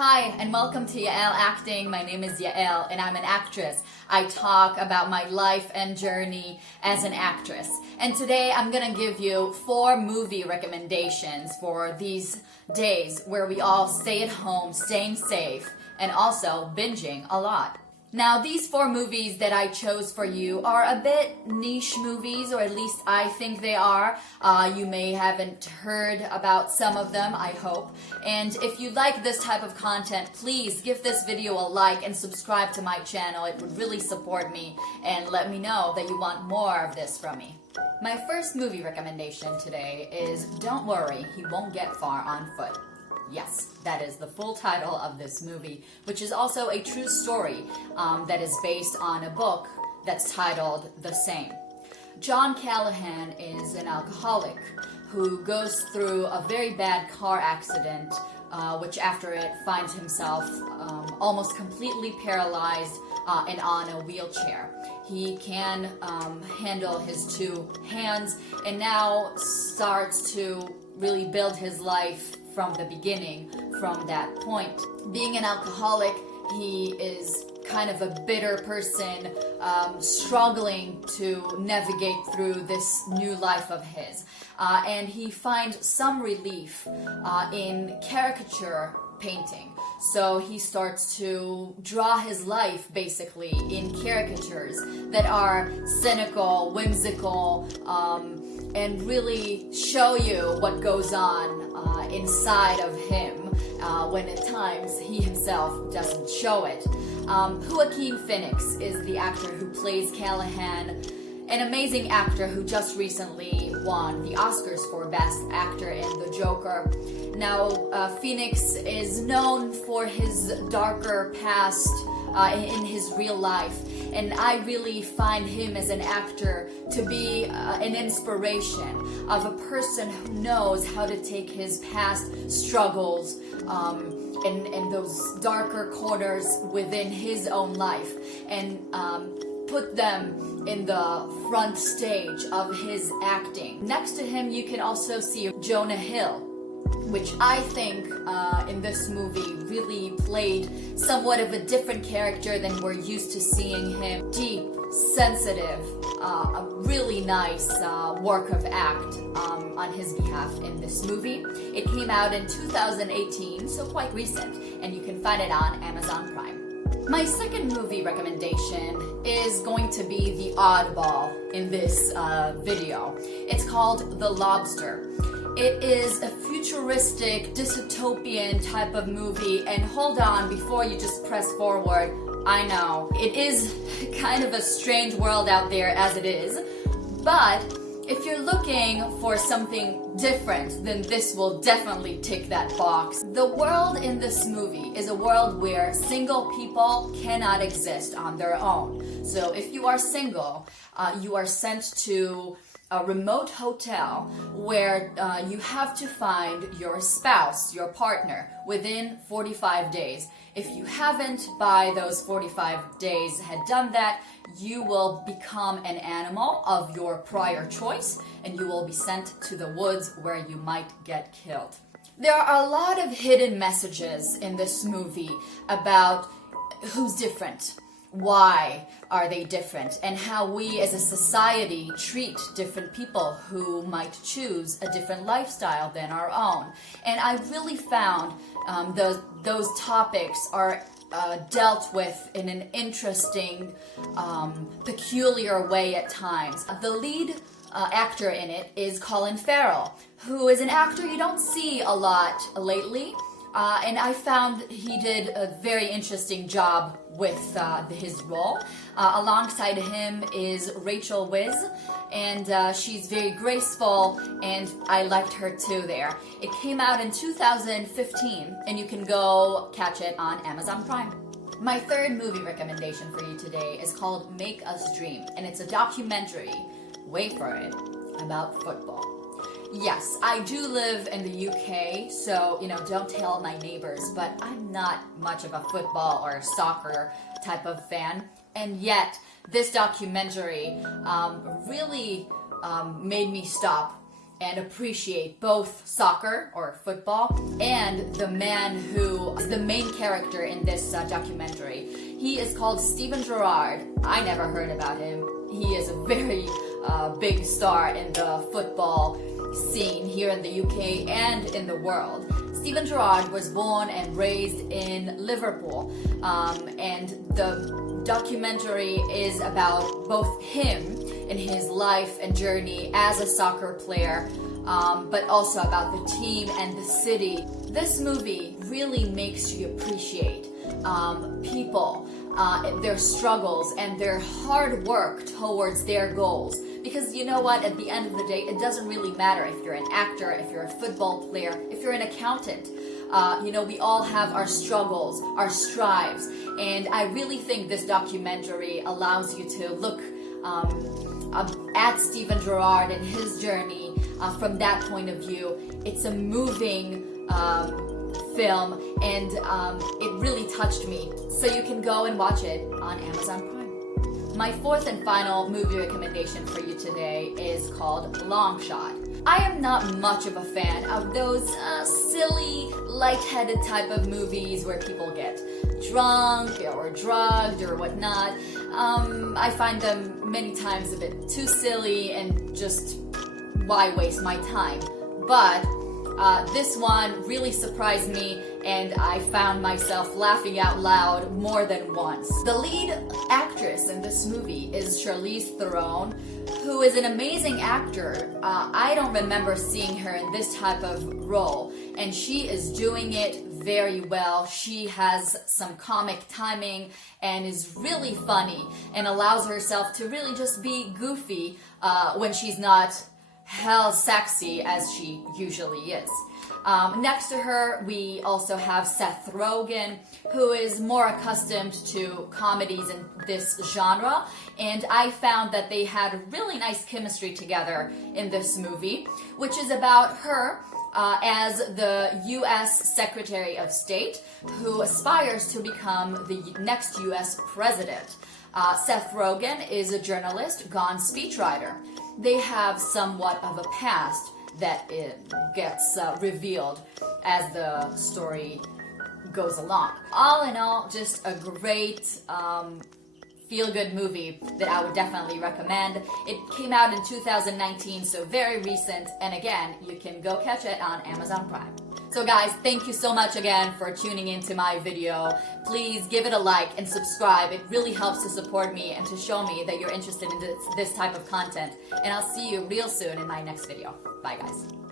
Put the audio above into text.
Hi, and welcome to Yaelacting. My name is Yael, and I'm an actress. I talk about my life and journey as an actress. And today I'm gonna give you 4 movie recommendations for these days where we all stay at home, staying safe, and also binging a lot. Now, these 4 movies that I chose for you are a bit niche movies, or at least I think they are. You may haven't heard about some of them, I hope. And if you like this type of content, please give this video a like and subscribe to my channel. It would really support me and let me know that you want more of this from me. My first movie recommendation today is Don't Worry, He Won't Get Far on Foot. Yes, that is the full title of this movie, which is also a true story that is based on a book that's titled the same. John Callahan is an alcoholic who goes through a very bad car accident, which after it finds himself almost completely paralyzed and on a wheelchair. He can handle his 2 hands and now starts to really build his life from the beginning, from that point. Being an alcoholic, he is kind of a bitter person, struggling to navigate through this new life of his. And he finds some relief in caricature painting. So he starts to draw his life basically in caricatures that are cynical, whimsical, and really show you what goes on inside of him when at times he himself doesn't show it. Joaquin Phoenix is the actor who plays Callahan, an amazing actor who just recently won the Oscars for Best Actor in The Joker. Now, Phoenix is known for his darker past in his real life, and I really find him as an actor to be an inspiration of a person who knows how to take his past struggles and those darker corners within his own life and put them in the front stage of his acting. Next to him, you can also see Jonah Hill, which I think in this movie really played somewhat of a different character than we're used to seeing him. Deep, sensitive, a really nice work of act on his behalf in this movie. It came out in 2018, so quite recent, and you can find it on Amazon Prime. My second movie recommendation is going to be the oddball in this video. It's called The Lobster. It is a futuristic, dystopian type of movie, and hold on before you just press forward. I know, it is kind of a strange world out there as it is, but if you're looking for something different, then this will definitely tick that box. The world in this movie is a world where single people cannot exist on their own. So if you are single, you are sent to a remote hotel where you have to find your spouse, your partner, within 45 days. If you haven't, by those 45 days, had done that, you will become an animal of your prior choice and you will be sent to the woods where you might get killed. There are a lot of hidden messages in this movie about who's different, why are they different, and how we as a society treat different people who might choose a different lifestyle than our own. And I really found those topics are dealt with in an interesting, peculiar way at times. The lead actor in it is Colin Farrell, who is an actor you don't see a lot lately. And I found he did a very interesting job with his role. Alongside him is Rachel Weisz, and she's very graceful, and I liked her too there. It came out in 2015, and you can go catch it on Amazon Prime. My third movie recommendation for you today is called Make Us Dream, and it's a documentary, wait for it, about football. Yes, I do live in the UK, so, don't tell my neighbors, but I'm not much of a football or soccer type of fan. And yet, this documentary really made me stop and appreciate both soccer or football and the man who is the main character in this documentary. He is called Steven Gerrard. I never heard about him. He is a very big star in the football scene here in the UK and in the world. Steven Gerrard was born and raised in Liverpool, and the documentary is about both him and his life and journey as a soccer player, but also about the team and the city. This movie really makes you appreciate people, their struggles, and their hard work towards their goals. Because you know what, at the end of the day, it doesn't really matter if you're an actor, if you're a football player, if you're an accountant. We all have our struggles, our strives, and I really think this documentary allows you to look at Steven Gerrard and his journey from that point of view. It's a moving film, and it really touched me. So you can go and watch it on Amazon Prime. My fourth and final movie recommendation for you today is called Long Shot. I am not much of a fan of those silly, lightheaded type of movies where people get drunk or drugged or whatnot. I find them many times a bit too silly and just why waste my time? But this one really surprised me, and I found myself laughing out loud more than once. The lead actress in this movie is Charlize Theron, who is an amazing actor. I don't remember seeing her in this type of role, and she is doing it very well. She has some comic timing and is really funny and allows herself to really just be goofy when she's not hell sexy as she usually is. Next to her, we also have Seth Rogen, who is more accustomed to comedies in this genre, and I found that they had really nice chemistry together in this movie, which is about her as the U.S. Secretary of State who aspires to become the next U.S. president. Seth Rogen is a journalist gone speechwriter. They have somewhat of a past that it gets revealed as the story goes along. All in all, just a great feel-good movie that I would definitely recommend. It came out in 2019, so very recent, and again, you can go catch it on Amazon Prime. So guys, thank you so much again for tuning into my video. Please give it a like and subscribe. It really helps to support me and to show me that you're interested in this type of content. And I'll see you real soon in my next video. Bye guys.